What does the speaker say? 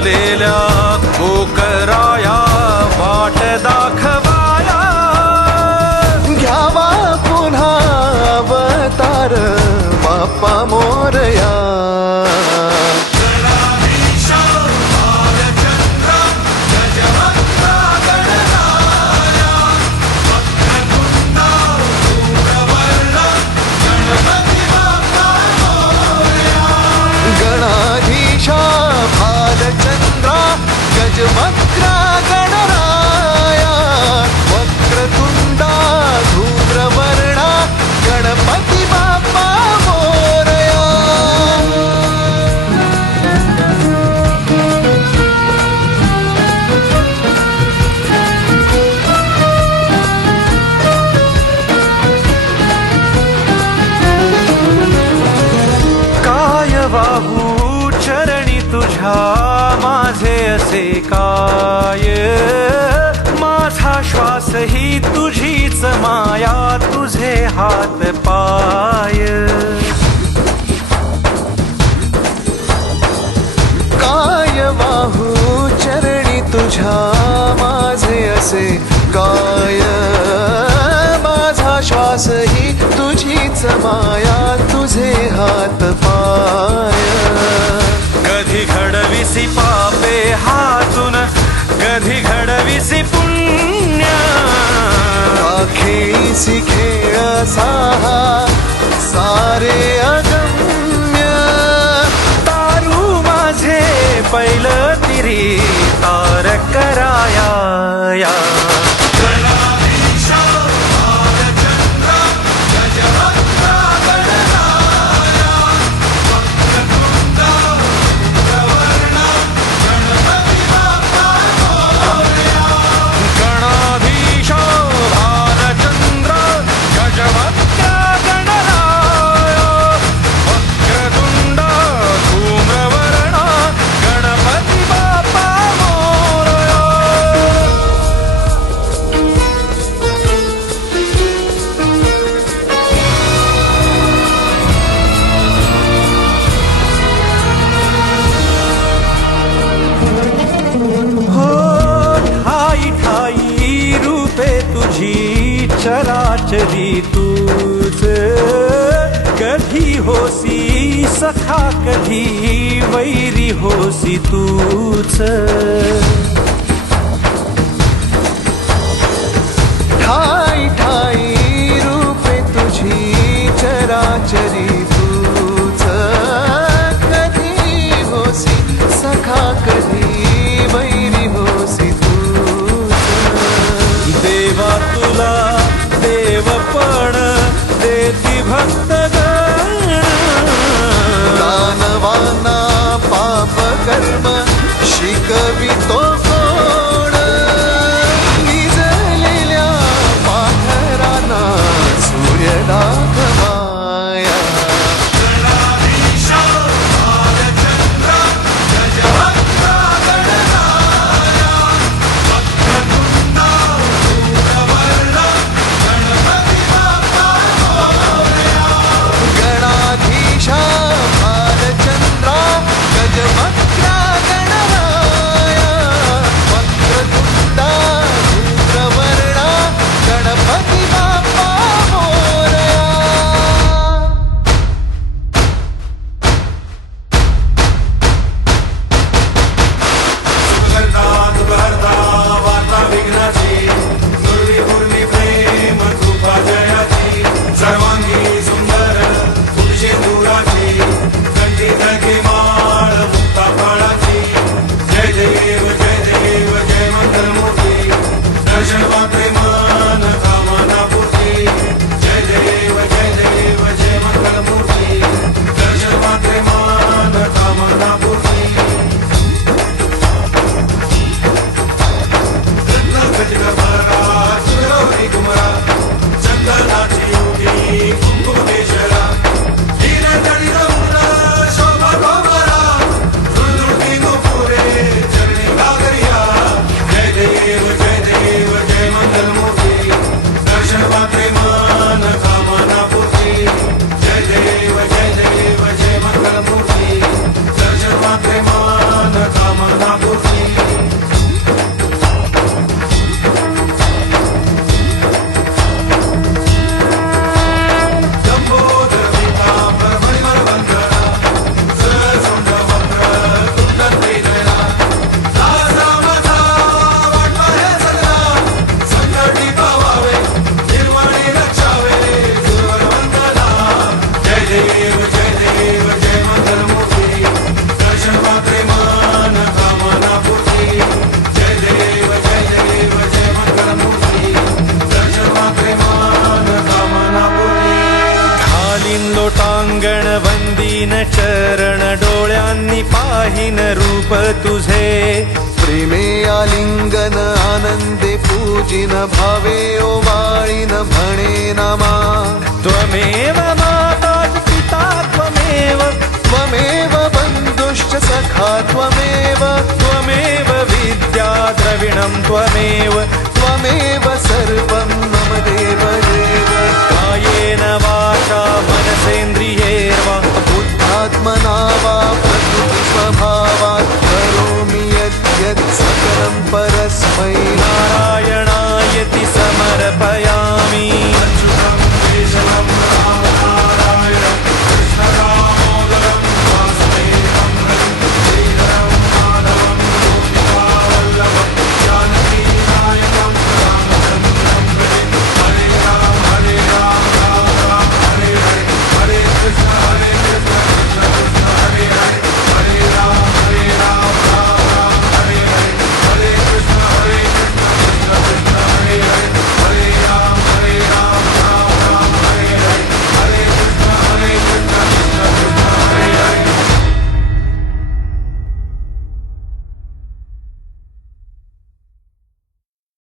झुकलेल्या कोकराया वाट दाखवाया, घ्यावा पुन्हा अवतार बाप्पा मोरया. गणाधीशा भालचंद्रा गजवक्रा गणराया, वक्रतुंडा धूम्रवर्णा गणपती बाप्पा मोरया. काय वाहू चरणी तुझ्या माझे असे काय, माझा श्वास ही तुझीच माया, तुझे हात पाय. काय वाहू चरणी तुझ्या माझे असे काय, माझा श्वास ही तुझीच माया, तुझे हात पाय. कधी घडविसी पापे हातून, कधी घडविसी पुण्य, खेळीसी खेळ साहा सारे अगम्य. तारू माझे पहिलं तिरी तार कराया या. चराचरी तूच, कधी होसी सखा कधी वैरी होसी तूच. ठाई ठाई रूपे तुझी चराचरी तूच, कधी होसी सखा कधी वैरी होसी तूच. देवा तुला देवपण देती भक्तगण, दानवाना पाप कर्म शिकवितो कोण, निजलेल्या पाखरांना सूर्य दाखवाया. गणाधीशा भालचंद्रा गजवक्रा गणराया, घेईन चरण डोळ्यांनी पाहिन रूप तुझे प्रेमे आलिंगन आनंदे पूजिन भावे ओवाळीन म्हणे नमा त्वमेव माता पिता त्वमेव त्वमेव बन्धुश्च सखा त्वमेव त्वमेव विद्या द्रविणं त्वमेव त्वमेव